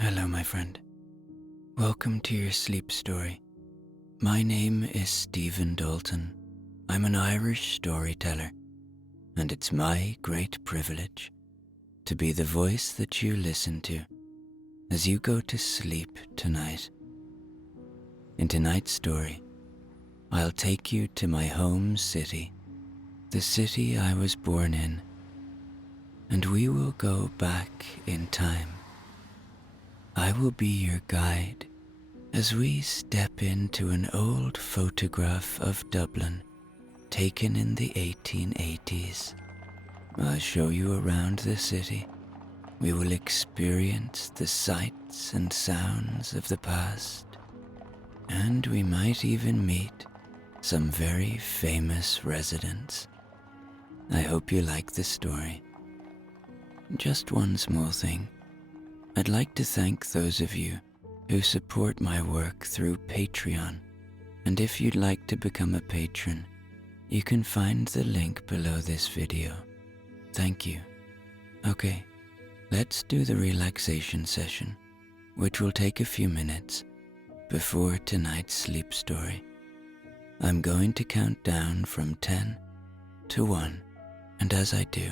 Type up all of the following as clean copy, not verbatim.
Hello, my friend. Welcome to your sleep story. My name is Stephen Dalton. I'm an Irish storyteller, and it's my great privilege to be the voice that you listen to as you go to sleep tonight. In tonight's story, I'll take you to my home city, the city I was born in, and we will go back in time. I will be your guide as we step into an old photograph of Dublin taken in the 1880s. I'll show you around the city. We will experience the sights and sounds of the past, and we might even meet some very famous residents. I hope you like the story. Just one small thing. I'd like to thank those of you who support my work through Patreon, and if you'd like to become a patron, you can find the link below this video. Thank you. Okay, let's do the relaxation session, which will take a few minutes before tonight's sleep story. I'm going to count down from 10 to 1, and as I do,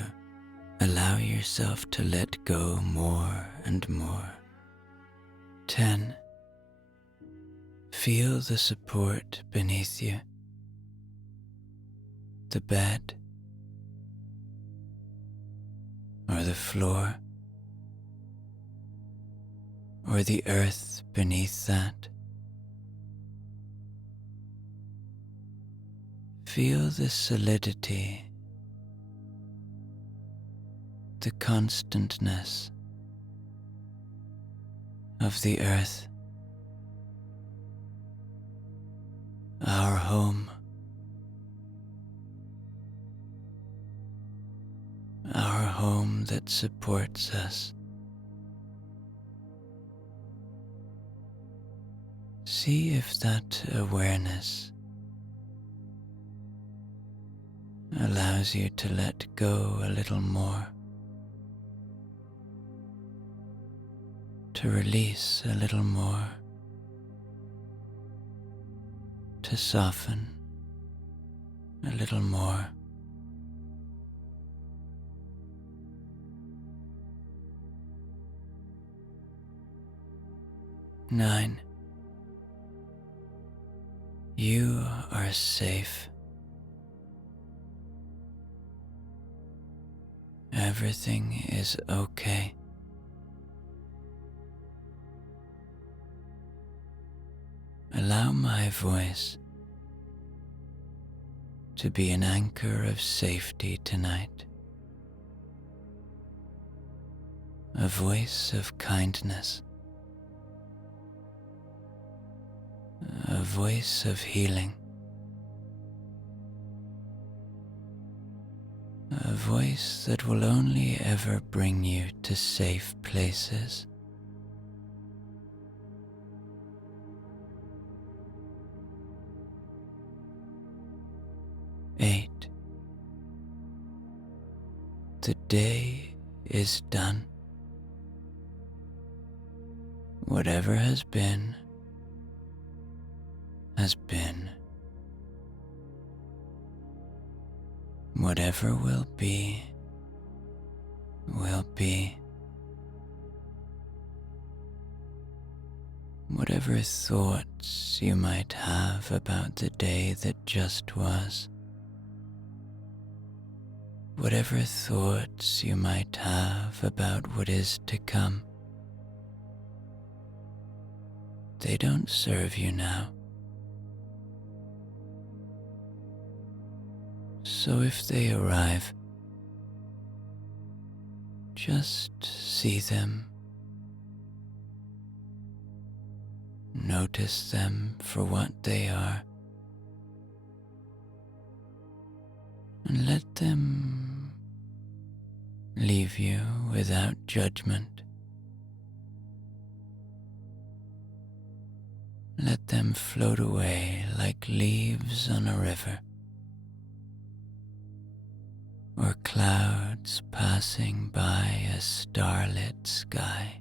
allow yourself to let go more and more. 10. Feel the support beneath you. The bed, or the floor, or the earth beneath that. Feel the solidity, the constantness of the earth, our home, our home that supports us. See if that awareness allows you to let go a little more, to release a little more, to soften a little more. Nine. You are safe. Everything is okay. Allow my voice to be an anchor of safety tonight, a voice of kindness, a voice of healing, a voice that will only ever bring you to safe places. 8. The day is done. Whatever has been, has been. Whatever will be, will be. Whatever thoughts you might have about the day that just was, whatever thoughts you might have about what is to come, they don't serve you now. So if they arrive, just see them, notice them for what they are, and let them leave you without judgment. Let them float away like leaves on a river, or clouds passing by a starlit sky.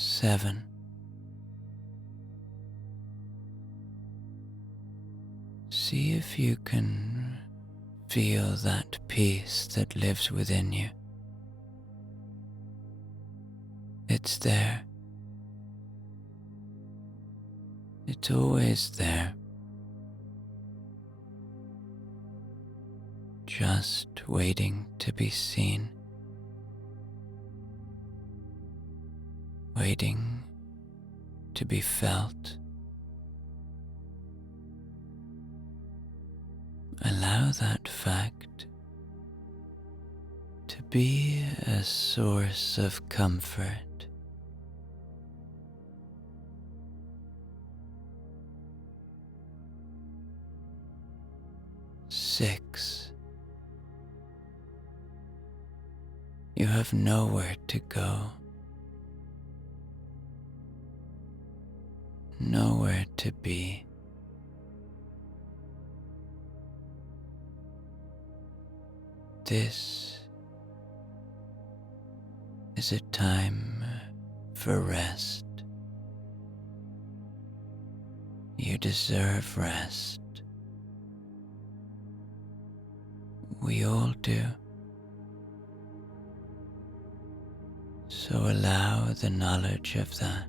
7. See if you can feel that peace that lives within you. It's there. It's always there. Just waiting to be seen. Waiting to be felt. Allow that fact to be a source of comfort. 6. You have nowhere to go. Nowhere to be. This is a time for rest. You deserve rest. We all do. So allow the knowledge of that,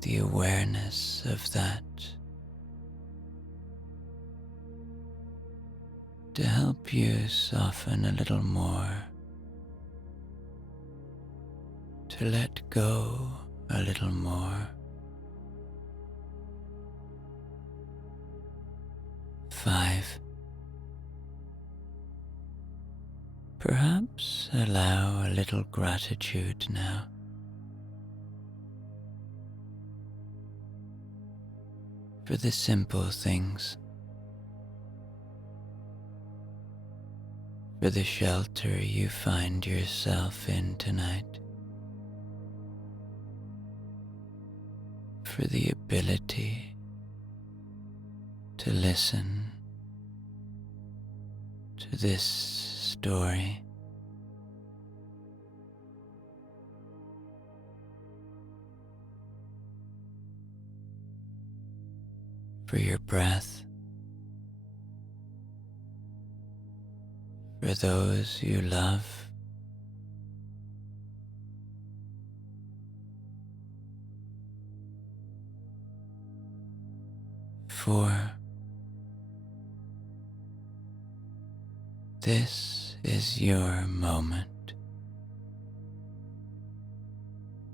the awareness of that, to help you soften a little more, to let go a little more. 5. Perhaps allow a little gratitude now. For the simple things, for the shelter you find yourself in tonight, for the ability to listen to this story. For your breath, for those you love, for this is your moment.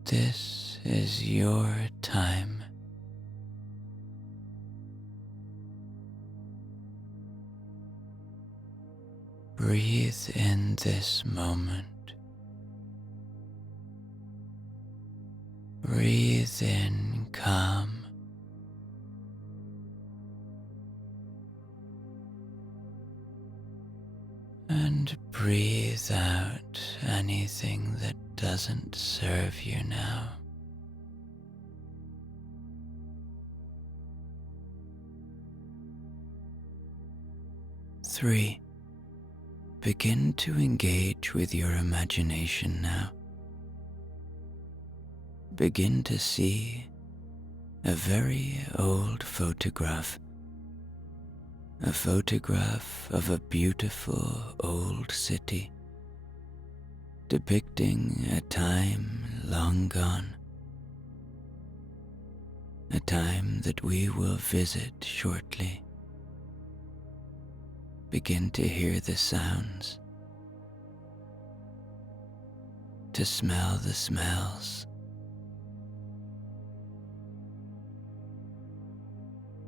This is your time. Breathe in this moment. Breathe in calm. And breathe out anything that doesn't serve you now. Three. Begin to engage with your imagination now. Begin to see a very old photograph. A photograph of a beautiful old city, depicting a time long gone. A time that we will visit shortly. Begin to hear the sounds, to smell the smells.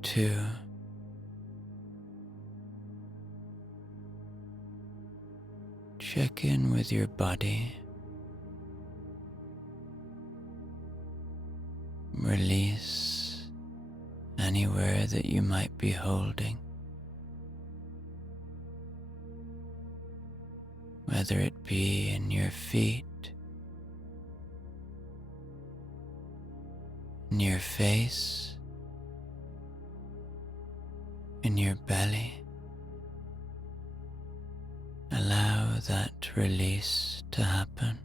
2. Check in with your body. Release anywhere that you might be holding. Whether it be in your feet, in your face, in your belly. Allow that release to happen.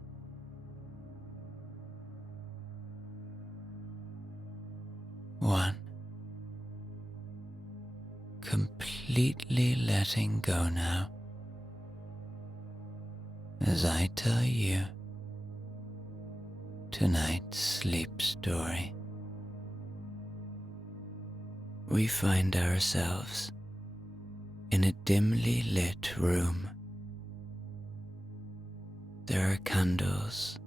completely letting go now as I tell you tonight's sleep story. We find ourselves in a dimly lit room. There are candles,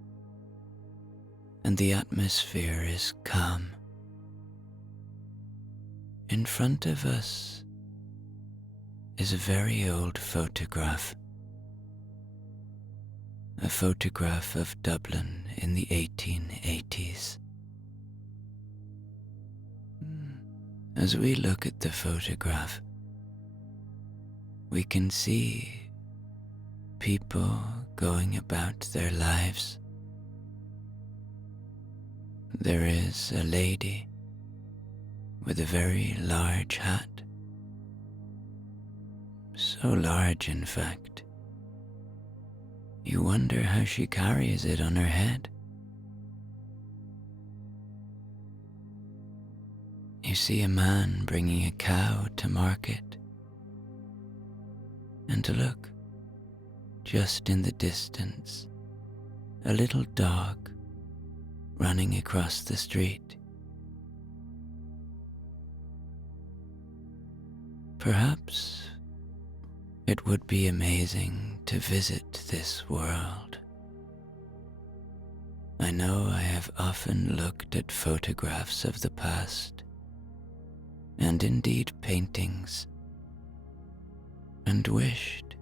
and the atmosphere is calm. In front of us is a very old photograph. A photograph of Dublin in the 1880s. As we look at the photograph, we can see people going about their lives. There is a lady with a very large hat. So large, in fact, you wonder how she carries it on her head. You see a man bringing a cow to market, and look, just in the distance, a little dog running across the street. Perhaps it would be amazing to visit this world. I know I have often looked at photographs of the past, and indeed paintings, and wished,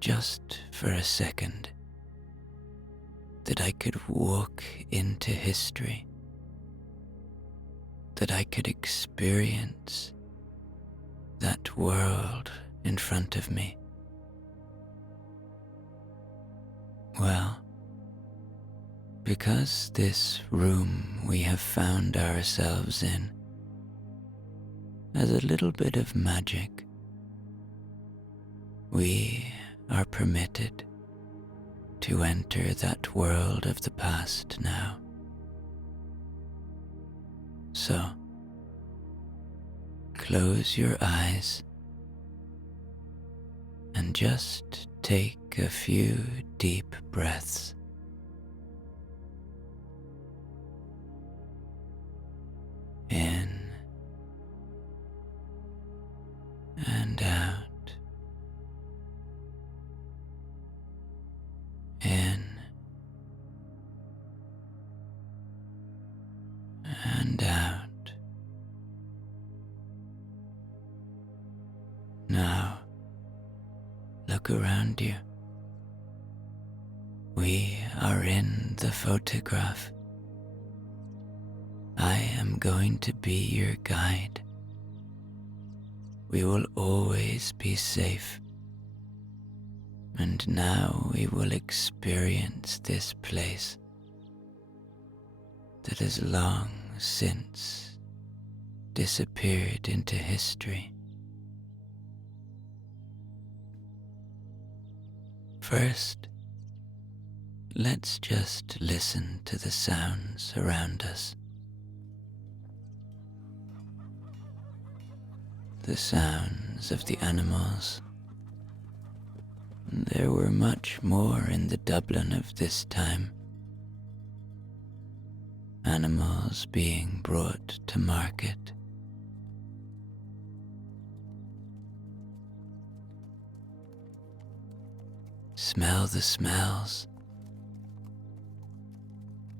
just for a second, that I could walk into history, that I could experience that world in front of me. Well, because this room we have found ourselves in has a little bit of magic, we are permitted to enter that world of the past now. So, close your eyes and just take a few deep breaths. In and out. In and out. Now, look around you. We are in the photograph. I am going to be your guide. We will always be safe. And now we will experience this place that has long since disappeared into history. First, let's just listen to the sounds around us. The sounds of the animals. There were much more in the Dublin of this time. Animals being brought to market. Smell the smells.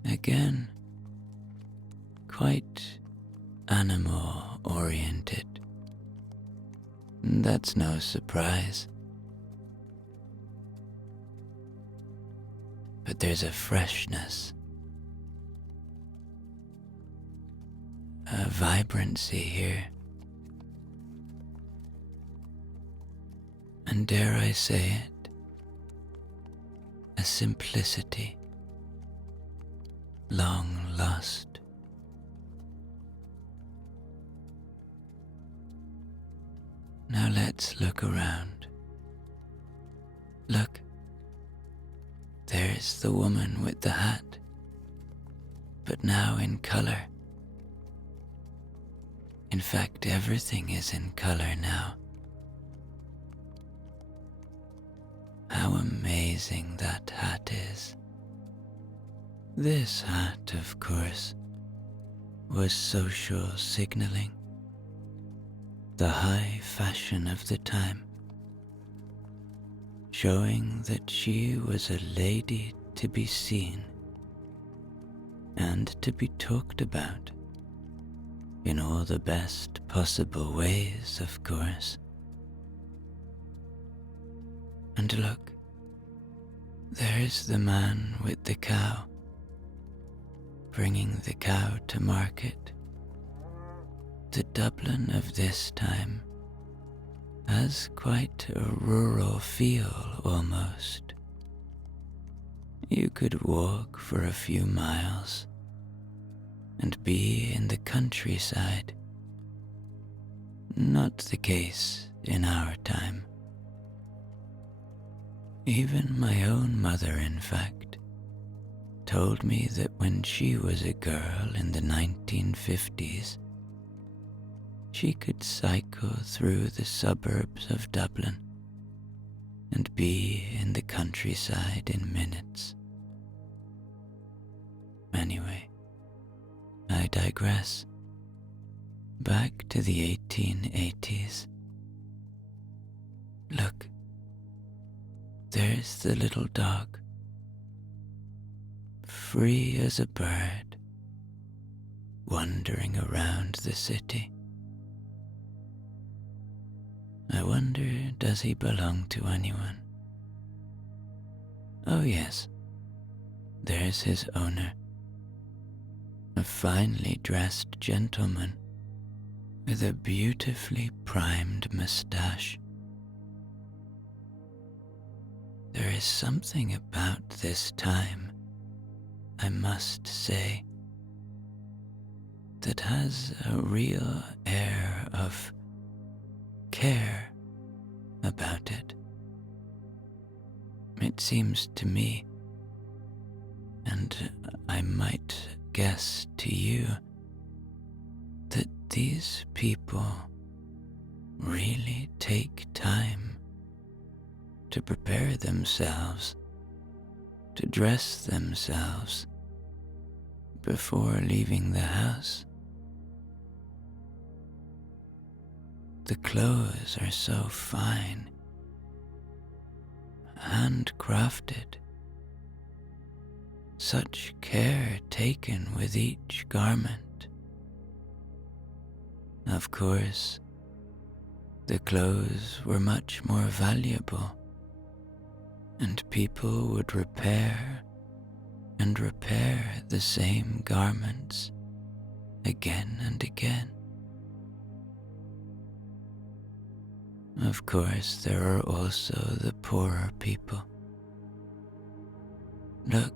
Again, quite animal-oriented. That's no surprise. But there's a freshness, a vibrancy here, and dare I say it, a simplicity long lost. Now let's look around. Look. There's the woman with the hat, but now in color. In fact, everything is in color now. How amazing that hat is. This hat, of course, was social signaling, the high fashion of the time, showing that she was a lady to be seen and to be talked about in all the best possible ways, of course. And look, there's the man with the cow, bringing the cow to market. The Dublin of this time has quite a rural feel almost. You could walk for a few miles and be in the countryside. Not the case in our time. Even my own mother, in fact, told me that when she was a girl in the 1950s, she could cycle through the suburbs of Dublin and be in the countryside in minutes. Anyway, I digress. Back to the 1880s. Look, there's the little dog, free as a bird, wandering around the city. I wonder, does he belong to anyone? Oh yes, there's his owner, a finely dressed gentleman with a beautifully primed moustache. There is something about this time, I must say, that has a real air of care about it. It seems to me, and I might guess to you, that these people really take time to prepare themselves, to dress themselves before leaving the house. The clothes are so fine, handcrafted, such care taken with each garment. Of course, the clothes were much more valuable, and people would repair and repair the same garments again and again. Of course, there are also the poorer people. Look,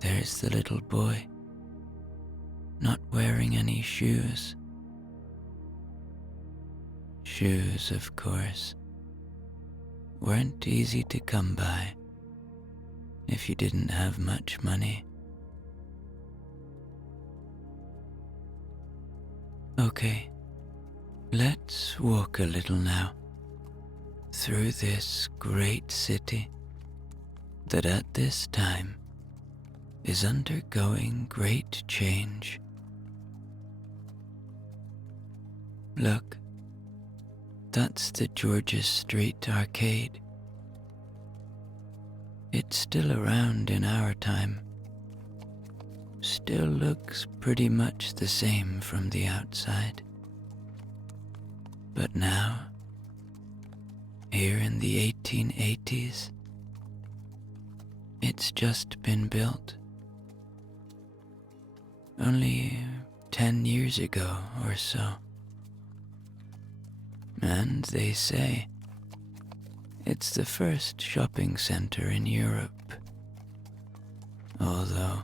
there's the little boy, not wearing any shoes. Shoes, of course, weren't easy to come by if you didn't have much money. Okay, let's walk a little now through this great city that at this time is undergoing great change. Look, that's the George's Street Arcade. It's still around in our time. Still looks pretty much the same from the outside. But now, here in the 1880s, it's just been built. Only 10 years ago or so. And they say it's the first shopping center in Europe. Although,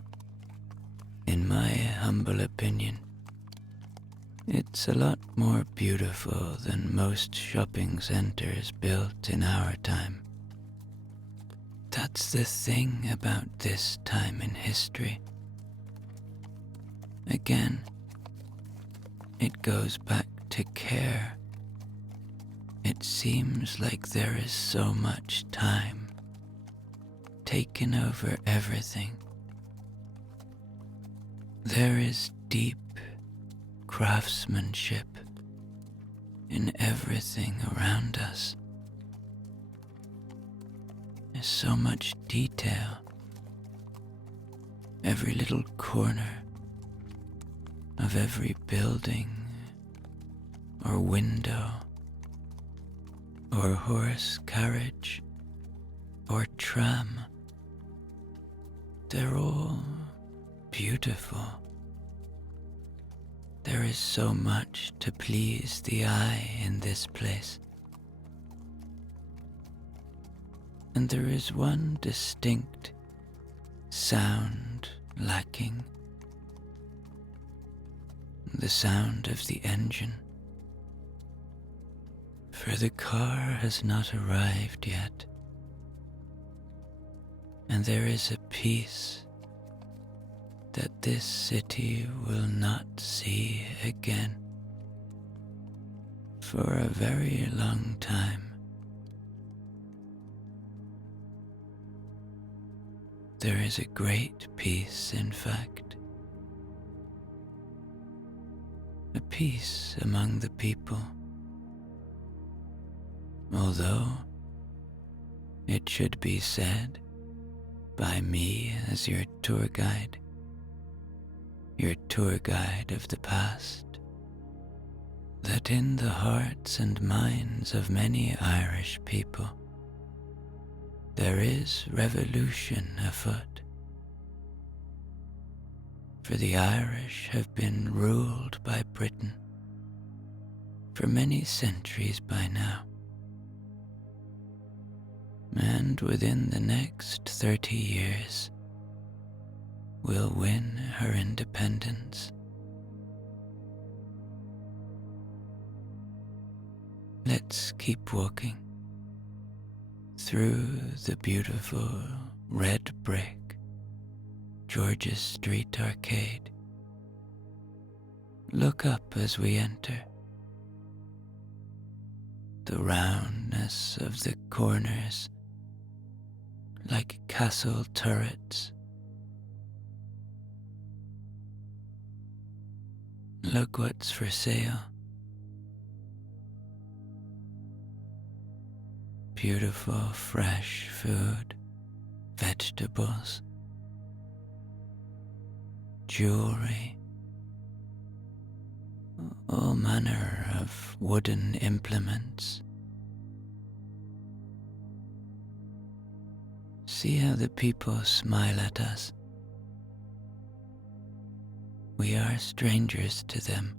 in my humble opinion, it's a lot more beautiful than most shopping centers built in our time. That's the thing about this time in history. Again, It goes back to care. It seems like there is so much time taken over everything. There is deep craftsmanship in everything around us. There's so much detail. Every little corner of every building or window or horse carriage or tram, they're all beautiful. There is so much to please the eye in this place. And there is one distinct sound lacking. The sound of the engine. For the car has not arrived yet. And there is a peace that this city will not see again for a very long time. There is a great peace, in fact. A peace among the people. Although, it should be said by me as your tour guide of the past, that in the hearts and minds of many Irish people, there is revolution afoot. For the Irish have been ruled by Britain for many centuries by now. And within the next 30 years, will win her independence. Let's keep walking through the beautiful red brick George's Street Arcade. Look up as we enter. The roundness of the corners like castle turrets. Look what's for sale. Beautiful fresh food, vegetables, jewelry, all manner of wooden implements. See how the people smile at us. We are strangers to them,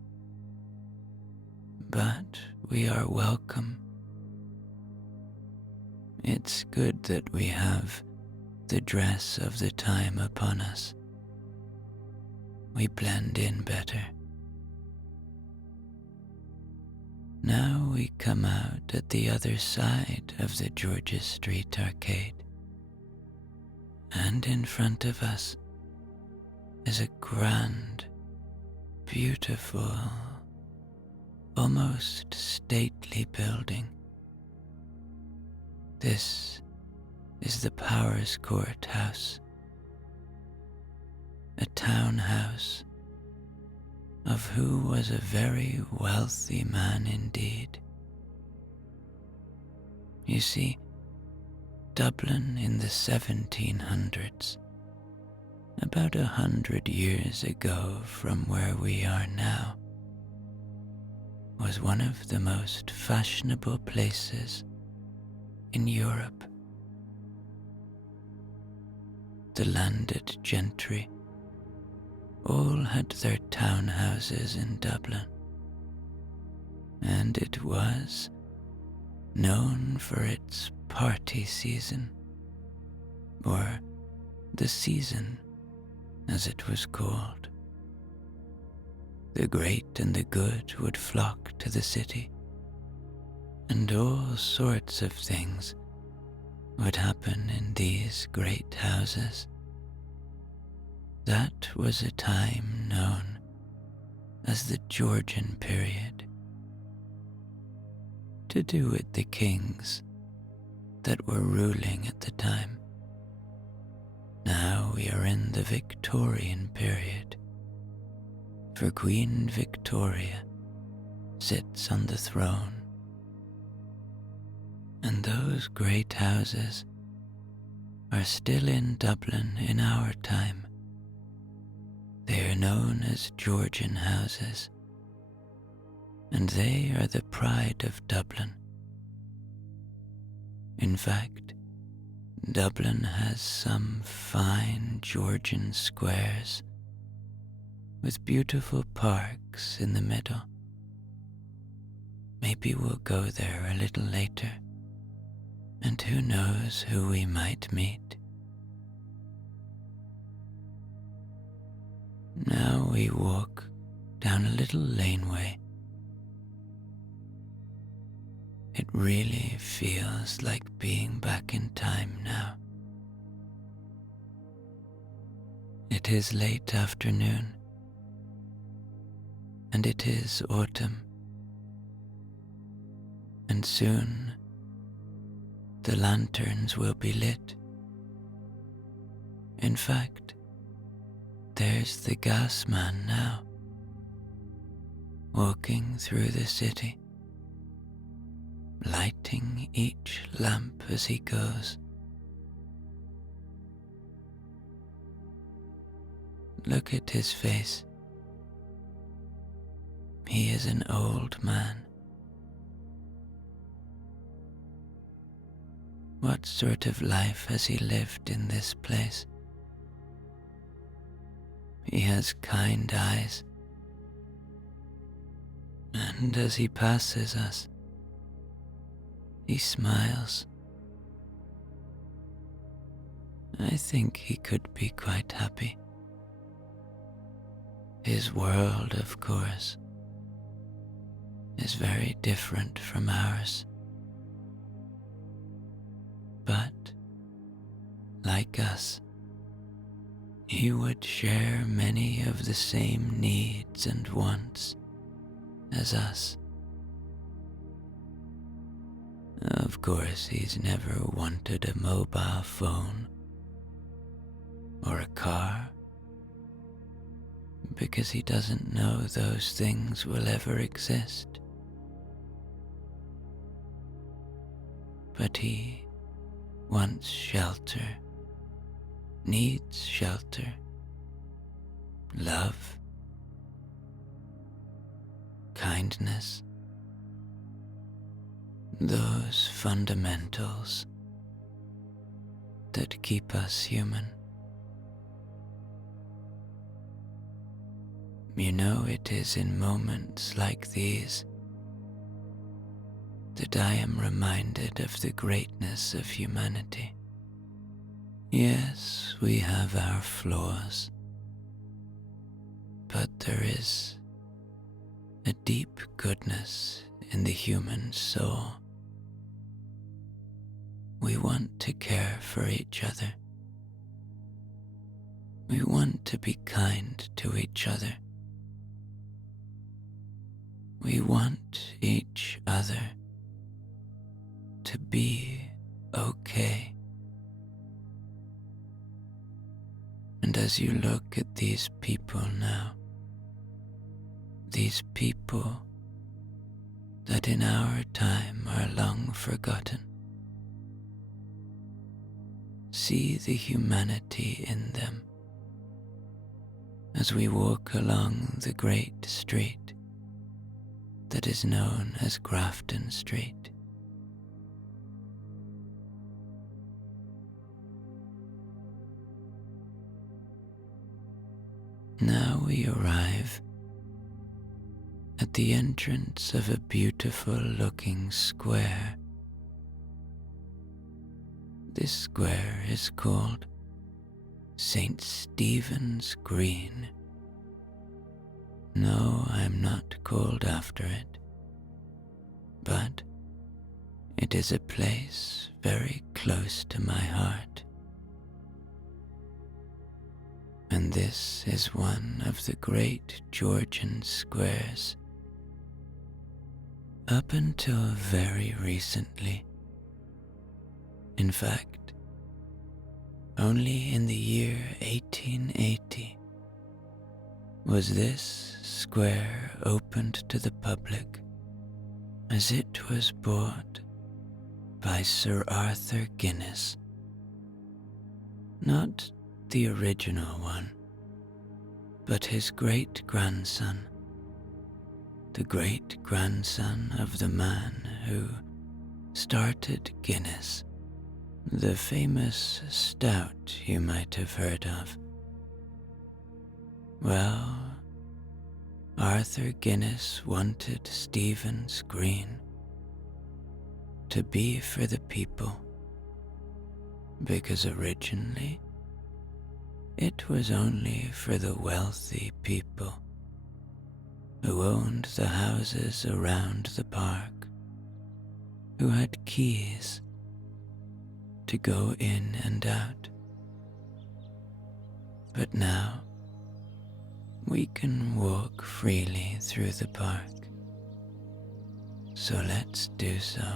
but we are welcome. It's good that we have the dress of the time upon us. We blend in better. Now we come out at the other side of the George's Street Arcade, and in front of us is a grand, beautiful, almost stately building. This is the Powers Court House, a townhouse of who was a very wealthy man indeed. You see, Dublin in the 1700s, about 100 years ago from where we are now, was one of the most fashionable places in Europe. The landed gentry all had their townhouses in Dublin, and it was known for its party season, or the season as it was called. The great and the good would flock to the city, and all sorts of things would happen in these great houses. That was a time known as the Georgian period, to do with the kings that were ruling at the time. Now we are in the Victorian period, for Queen Victoria sits on the throne. And those great houses are still in Dublin in our time. They are known as Georgian houses, and they are the pride of Dublin. In fact, Dublin has some fine Georgian squares with beautiful parks in the middle. Maybe we'll go there a little later, and who knows who we might meet. Now we walk down a little laneway. It really feels like being back in time now. It is late afternoon, and it is autumn, and soon the lanterns will be lit. In fact, there's the gas man now, walking through the city, lighting each lamp as he goes. Look at his face. He is an old man. What sort of life has he lived in this place? He has kind eyes, and as he passes us, he smiles. I think he could be quite happy. His world, of course, is very different from ours. But, like us, he would share many of the same needs and wants as us. Of course, he's never wanted a mobile phone or a car, because he doesn't know those things will ever exist. But he wants shelter, needs shelter, love, kindness, those fundamentals that keep us human. You know, it is in moments like these that I am reminded of the greatness of humanity. Yes, we have our flaws, but there is a deep goodness in the human soul. We want to care for each other. We want to be kind to each other. We want each other to be okay. And as you look at these people now, these people that in our time are long forgotten, see the humanity in them as we walk along the great street that is known as Grafton Street. Now we arrive at the entrance of a beautiful looking square. This square is called St. Stephen's Green. No, I'm not called after it, but it is a place very close to my heart. and this is one of the great Georgian squares. Up until very recently, in fact, only in the year 1880 was this square opened to the public, as it was bought by Sir Arthur Guinness. Not the original one, but his great-grandson, the great-grandson of the man who started Guinness, the famous stout you might have heard of. Well, Arthur Guinness wanted Stephen's Green to be for the people, because originally it was only for the wealthy people who owned the houses around the park, who had keys to go in and out. But now we can walk freely through the park, so let's do so.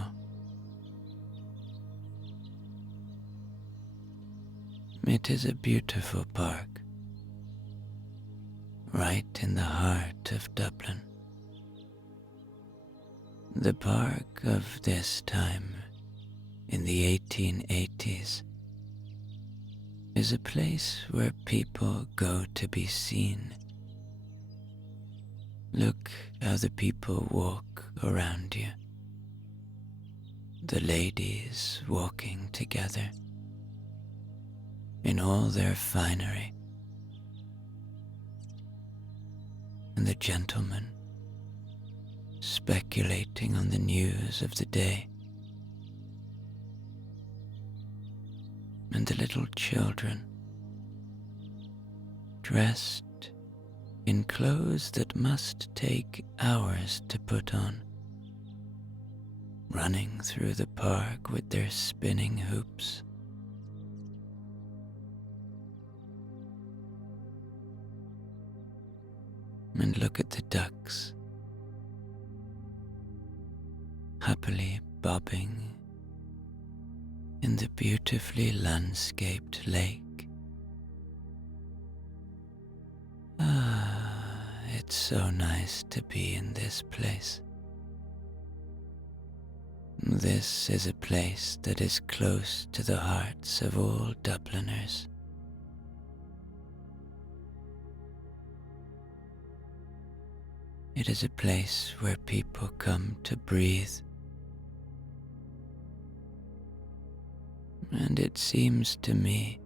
It is a beautiful park, right in the heart of Dublin. The park of this time, in the 1880s, is a place where people go to be seen. Look how the people walk around you. The ladies walking together in all their finery, and the gentlemen speculating on the news of the day, and the little children dressed in clothes that must take hours to put on, running through the park with their spinning hoops. And look at the ducks, happily bobbing in the beautifully landscaped lake. It's so nice to be in this place. This is a place that is close to the hearts of all Dubliners. It is a place where people come to breathe. And it seems to me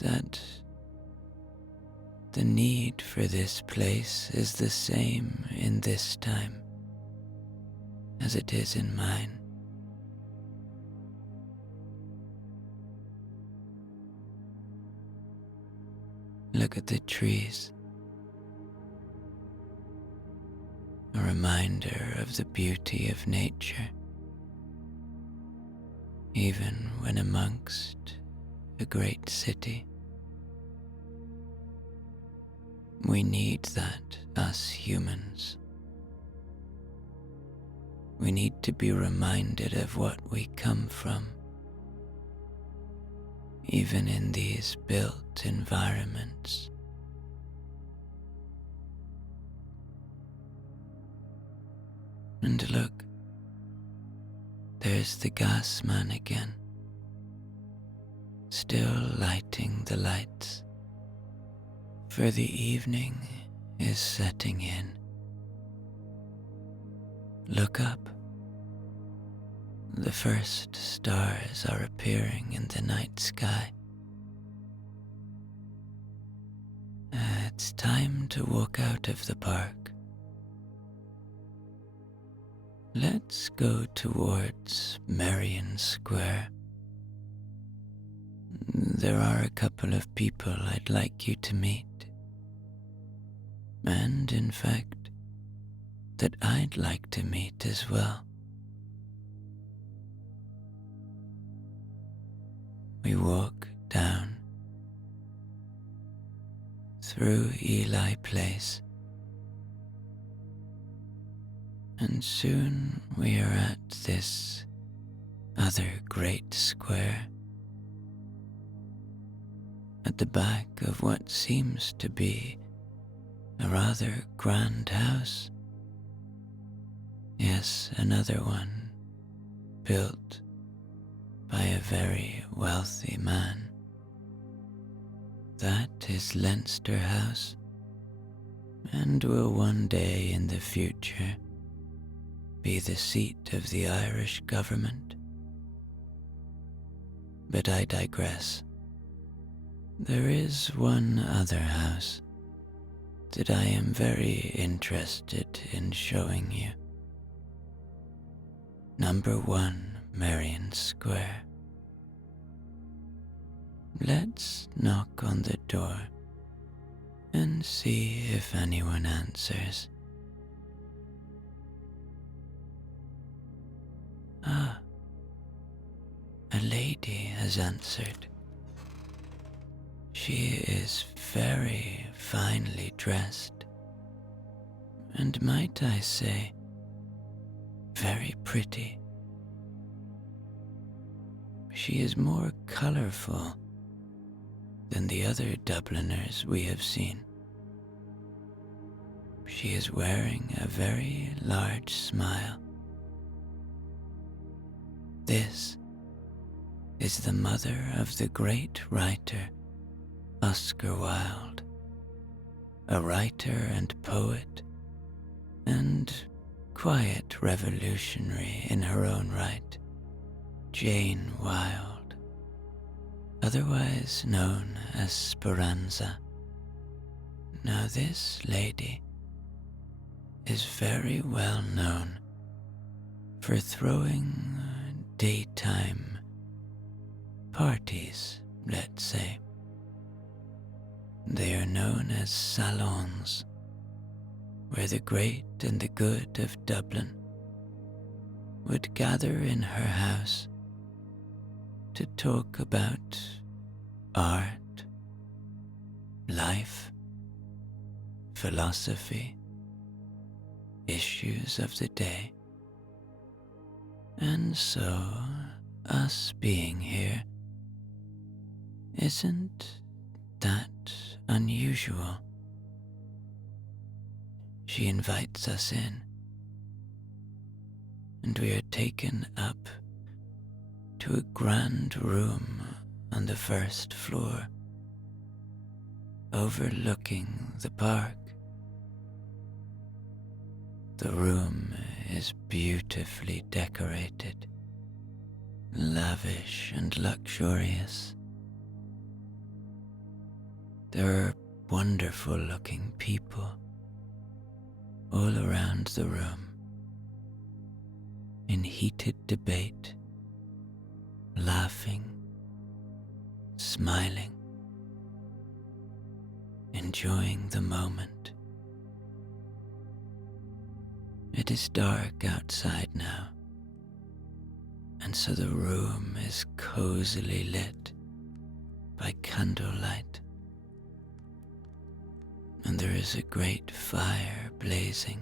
that the need for this place is the same in this time as it is in mine. Look at the trees. A reminder of the beauty of nature, even when amongst a great city. We need that, us humans. We need to be reminded of what we come from, even in these built environments. And look, there's the gas man again, still lighting the lights, for the evening is setting in. Look up. The first stars are appearing in the night sky. It's time to walk out of the park. Let's go towards Merrion Square. There are a couple of people I'd like you to meet. And in fact, that I'd like to meet as well. We walk down through Ely Place, and soon we are at this other great square, at the back of what seems to be a rather grand house. Yes, another one, built by a very wealthy man. That is Leinster House, and will one day in the future be the seat of the Irish government. But I digress. There is one other house that I am very interested in showing you. Number 1 Merrion Square. Let's knock on the door and see if anyone answers. Ah, a lady has answered. She is very finely dressed, and might I say, very pretty. She is more colourful than the other Dubliners we have seen. She is wearing a very large smile. This is the mother of the great writer Oscar Wilde, a writer and poet, and quiet revolutionary in her own right, Jane Wilde, otherwise known as Speranza. Now this lady is very well known for throwing daytime parties, let's say. They are known as salons, where the great and the good of Dublin would gather in her house to talk about art, life, philosophy, issues of the day. And so, us being here isn't that unusual. She invites us in, and we are taken up to a grand room on the first floor, overlooking the park. The room is beautifully decorated, lavish and luxurious. There are wonderful-looking people all around the room, in heated debate, laughing, smiling, enjoying the moment. It is dark outside now, and so the room is cozily lit by candlelight, and there is a great fire blazing.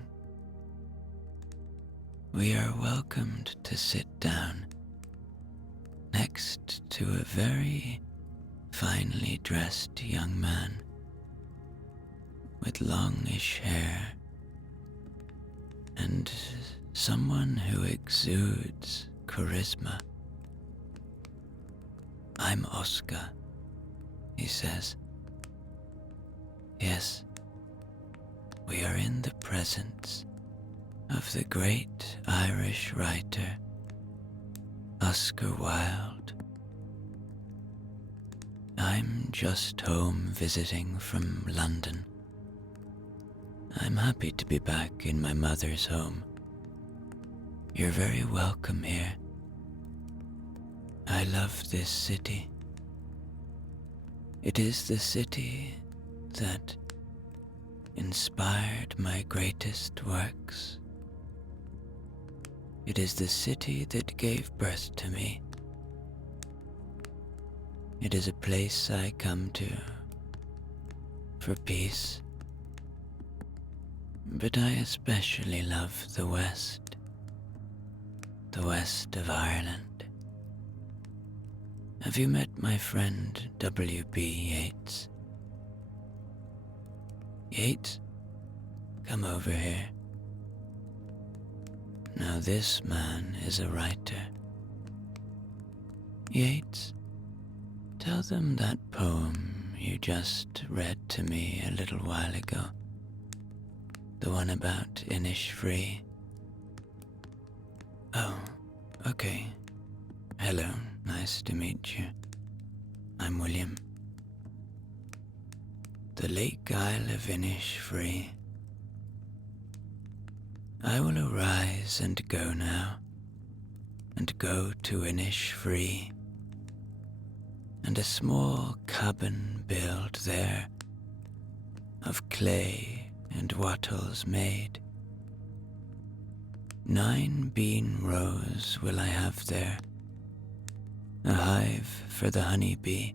We are welcomed to sit down next to a very finely dressed young man with longish hair, and someone who exudes charisma. "I'm Oscar," he says. Yes, we are in the presence of the great Irish writer Oscar Wilde. I'm just home visiting from London. I'm happy to be back in my mother's home. You're very welcome here. I love this city. It is the city that inspired my greatest works. It is the city that gave birth to me. It is a place I come to for peace, but I especially love the west of Ireland. Have you met my friend W.B. Yeats? Yeats, come over here. Now this man is a writer. Yeats, tell them that poem you just read to me a little while ago. The one about Innisfree. Oh, okay. Hello, nice to meet you. I'm William. The Lake Isle of Innisfree. I will arise and go now, and go to Innisfree, and a small cabin build there, of clay and wattles made. 9 bean rows will I have there, a hive for the honey bee,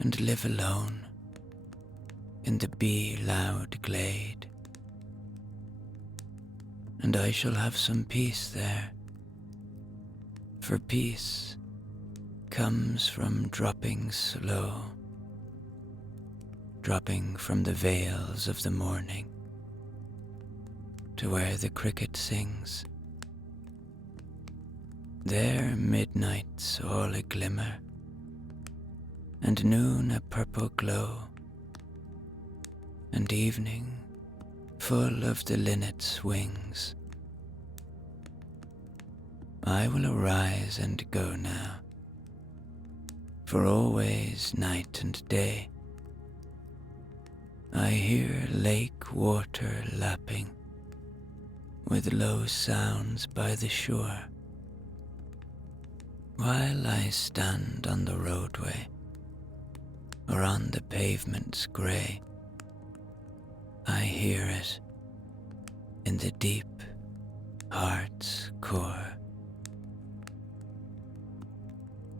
and live alone in the bee-loud glade. And I shall have some peace there, for peace comes from dropping slow, dropping from the vales of the morning to where the cricket sings. There midnight's all a glimmer, and noon a purple glow, and evening full of the linnet's wings. I will arise and go now, for always night and day I hear lake water lapping with low sounds by the shore. While I stand on the roadway or on the pavements grey, I hear it in the deep heart's core.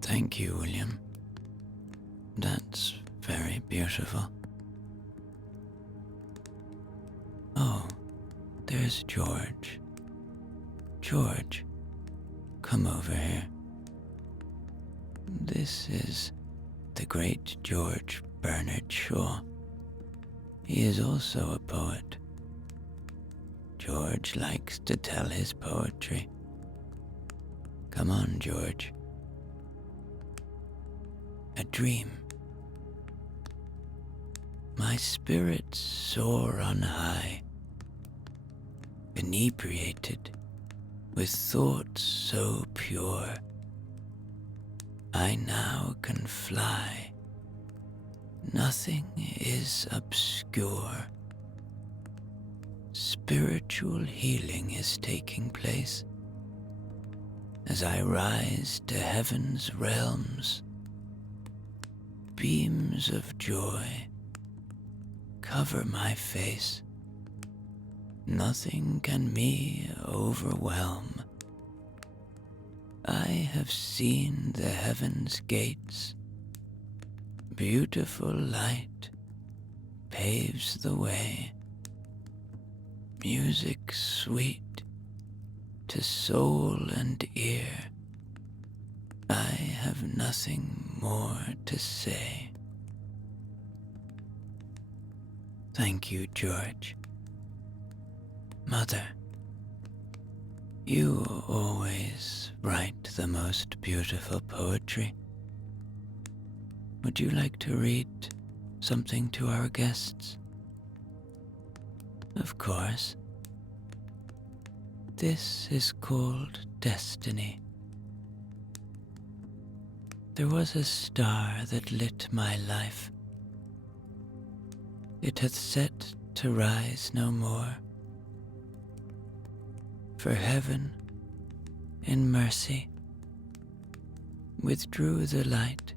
Thank you, William. That's very beautiful. Oh, there's George. George, come over here. This is the great George Bernard Shaw. He is also a poet. George likes to tell his poetry. Come on, George. A dream. My spirits soar on high, inebriated with thoughts so pure. I now can fly. Nothing is obscure. Spiritual healing is taking place as I rise to heaven's realms. Beams of joy cover my face. Nothing can me overwhelm. I have seen the heaven's gates. Beautiful light paves the way. Music sweet to soul and ear. I have nothing more to say. Thank you, George. Mother, you always write the most beautiful poetry. Would you like to read something to our guests? Of course. This is called Destiny. There was a star that lit my life. It hath set to rise no more. For heaven, in mercy, withdrew the light.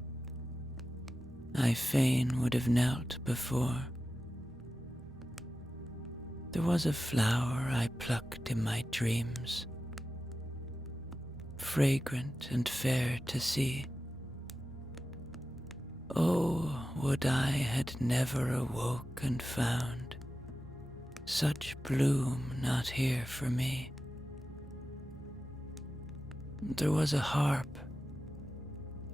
I fain would have knelt before. There was a flower I plucked in my dreams, fragrant and fair to see. Oh, would I had never awoke and found such bloom not here for me. There was a harp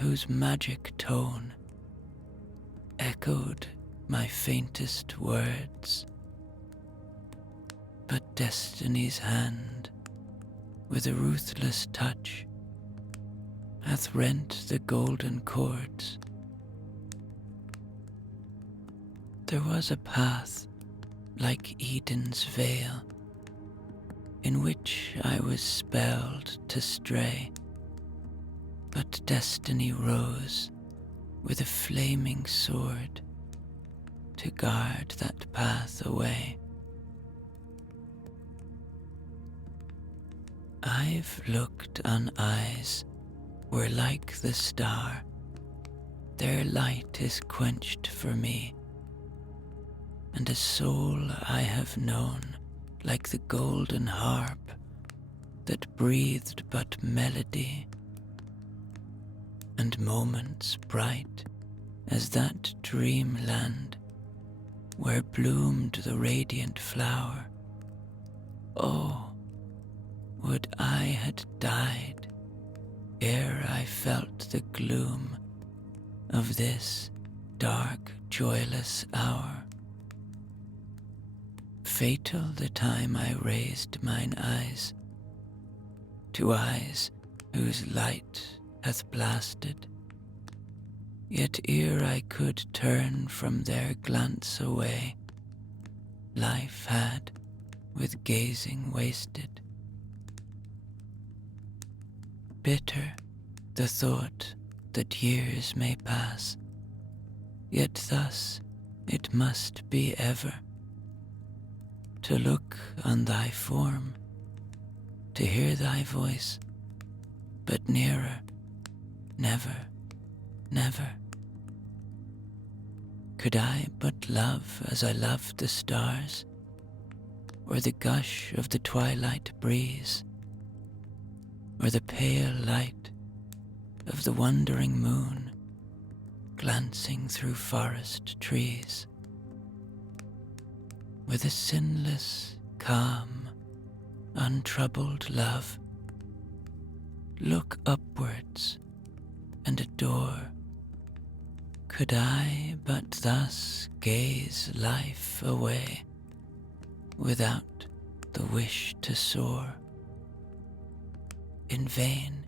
whose magic tone echoed my faintest words, but destiny's hand, with a ruthless touch, hath rent the golden chords. There was a path like Eden's veil, in which I was spelled to stray, but destiny rose with a flaming sword to guard that path away. I've looked on eyes where, like the star, their light is quenched for me, and a soul I have known like the golden harp that breathed but melody, and moments bright as that dreamland where bloomed the radiant flower. Oh, would I had died ere I felt the gloom of this dark, joyless hour. Fatal the time I raised mine eyes to eyes whose light hath blasted, yet ere I could turn from their glance away, life had with gazing wasted. Bitter the thought that years may pass, yet thus it must be ever, to look on thy form, to hear thy voice, but nearer, never, never. Could I but love as I loved the stars, or the gush of the twilight breeze, or the pale light of the wandering moon glancing through forest trees. With a sinless, calm, untroubled love, look upwards and adore. Could I but thus gaze life away, without the wish to soar? In vain,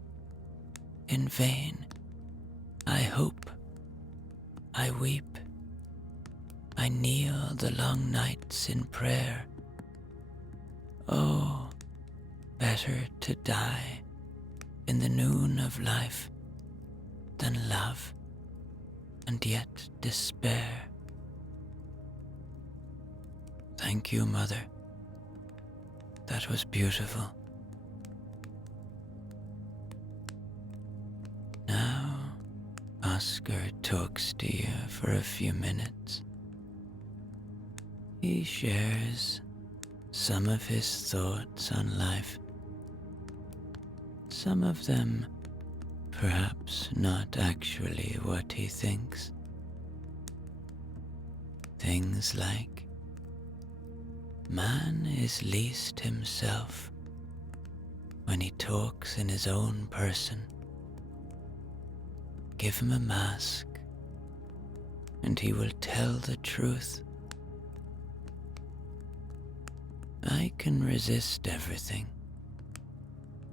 I hope, I weep, I kneel the long nights in prayer. Oh, better to die in the noon of life than love and yet despair. Thank you, Mother. That was beautiful. Now, Oscar talks to you for a few minutes. He shares some of his thoughts on life, some of them perhaps not actually what he thinks. Things like, man is least himself when he talks in his own person. Give him a mask, and he will tell the truth. I can resist everything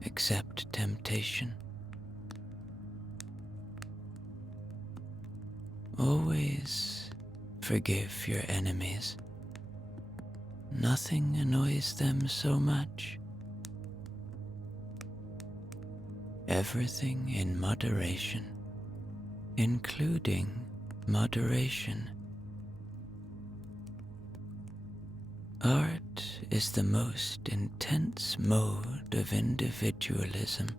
except temptation. Always forgive your enemies. Nothing annoys them so much. Everything in moderation, including moderation. Art is the most intense mode of individualism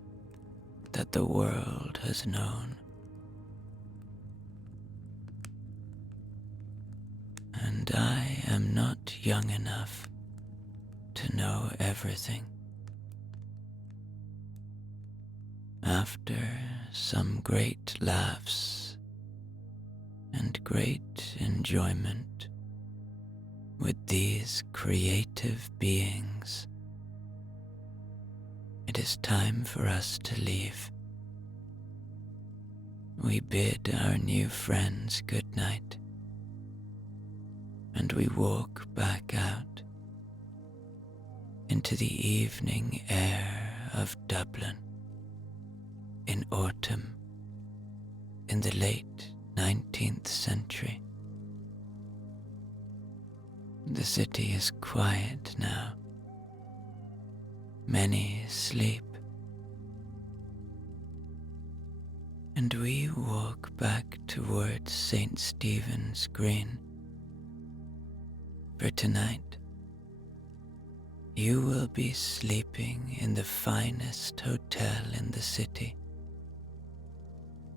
that the world has known. And I am not young enough to know everything. After some great laughs and great enjoyment with these creative beings, it is time for us to leave. We bid our new friends good night, and we walk back out into the evening air of Dublin in autumn in the late 19th century. The city is quiet now. Many sleep, and we walk back towards St. Stephen's Green. For tonight, you will be sleeping in the finest hotel in the city,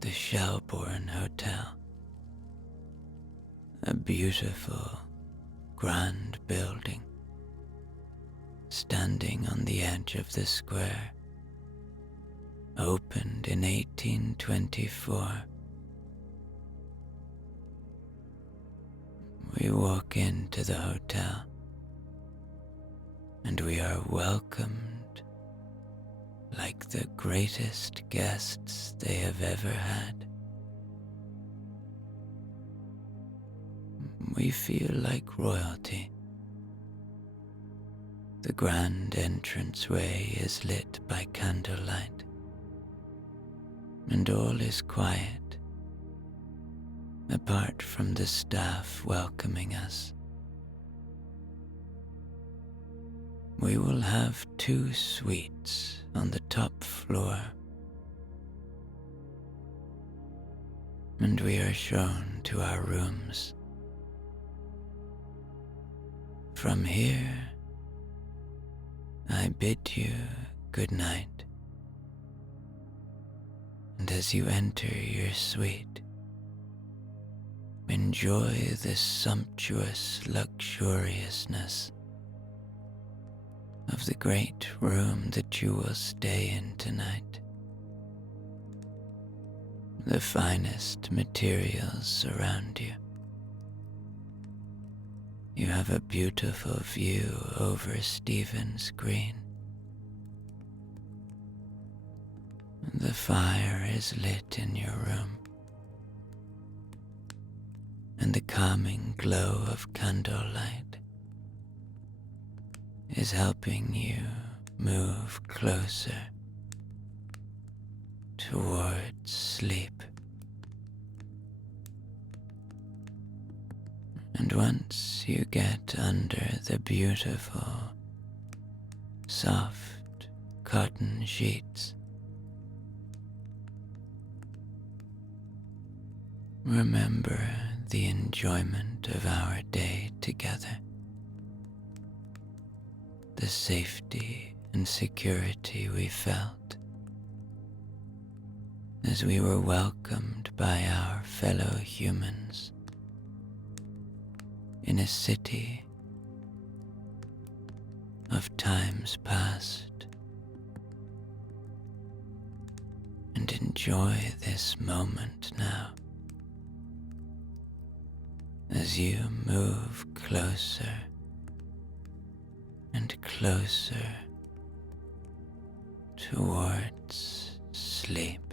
the Shelbourne Hotel, a beautiful, grand building standing on the edge of the square, opened in 1824. We walk into the hotel, and we are welcomed like the greatest guests they have ever had. We feel like royalty. The grand entranceway is lit by candlelight, and all is quiet, apart from the staff welcoming us. We will have 2 suites on the top floor, and we are shown to our rooms. From here, I bid you good night, and as you enter your suite, enjoy the sumptuous luxuriousness of the great room that you will stay in tonight. The finest materials surround you. You have a beautiful view over Stephen's Green. The fire is lit in your room, and the calming glow of candlelight is helping you move closer towards sleep. And once you get under the beautiful, soft cotton sheets, remember the enjoyment of our day together, the safety and security we felt as we were welcomed by our fellow humans in a city of times past, and enjoy this moment now as you move closer and closer towards sleep.